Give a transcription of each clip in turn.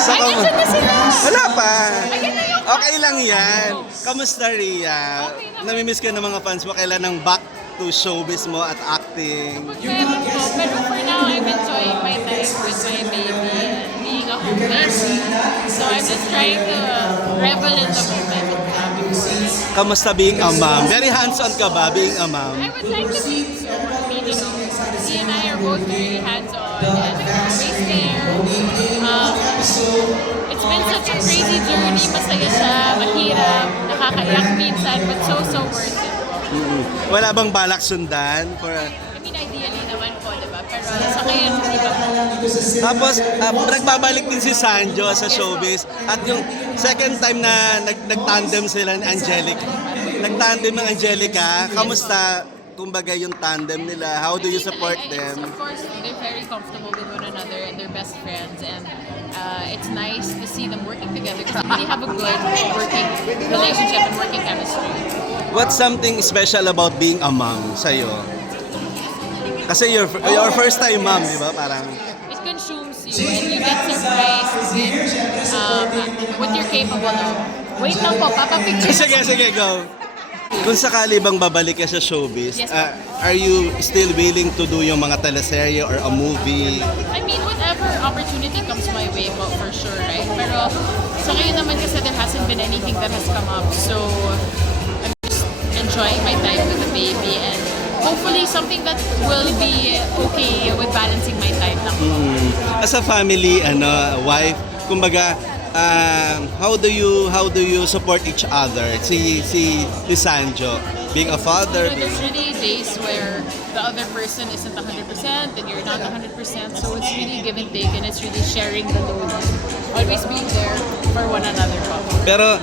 So, Ay, nandiyan na sila! wala pa. Ayan na yung Okay lang yan. Kamusta, Rhea? Okay naman. Namimiss ka ng mga fans mo. Kailan ng back to showbiz mo at acting? Meron po. Pero for now, I'm enjoying my time with my baby and being a homemade. So I'm just trying to revel in the moment. Kamusta being a mom? Very hands-on ka ba being a mom? I would like to think so. I mean, you know, he and I are both very hands-on and raised there. It's been such a crazy journey. Masaya siya, mahirap, nakakaiyak minsan, but so worth it. Wala bang balak sundan? I mean, ideally naman po, diba? Pero sa ngayon, hindi ba po? Tapos, nagbabalik din si Sanjo sa showbiz. At yung second time na nag-tandem sila ni Angelica. Nag-tandem ng Angelica. Kamusta, kumbaga, yung tandem nila? How do you support them? Of course, they're very comfortable with one another and they're best friends. And it's nice to see them working together because they have a good working relationship and working chemistry. What's something special about being a mom sa'yo? Kasi your first time mom, di ba? Parang, It consumes you and you get surprised with what you're capable of. Wait lang po, papapicture. sige, go. Kung sakali bang babalik ka sa showbiz, Yes, are you still willing to do yung mga teleserye or a movie? I mean, whatever opportunity comes my way po, for sure, right? Pero sa ngayon naman kasi there hasn't been anything that has come up. So, I'm just enjoying my time with the baby and hopefully something that will be okay with balancing my time lang. As a family, wife, kumbaga, how do you support each other? Si Sanjo, being a father. You know, there's really days where the other person isn't 100% and you're not 100%. So it's really give and take and it's really sharing the load. Always being there for one another po. Pero,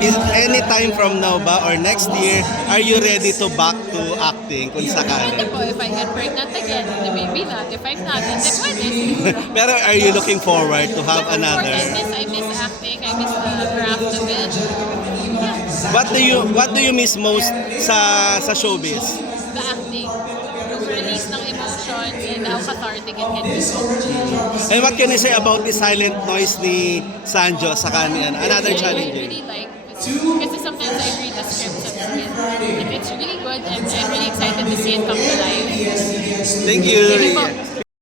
is any time from now ba or next year, are you ready to back to acting kung Pwede sakali? po, if I get pregnant again, then maybe not. If I'm not, then pwede. Pero are you looking forward to have Of course, another? I miss acting. I miss the craft of it. Yeah, What do you miss most sa showbiz? the acting. Yung release ng emotions and how cathartic it can be. And what can you say about the silent noise ni Sanjo sa kanya? Another I challenge. really like this. Kasi sometimes I read the scripts and see it. And it's really good and I'm really excited to see it come to life. Thank you. Thank you po.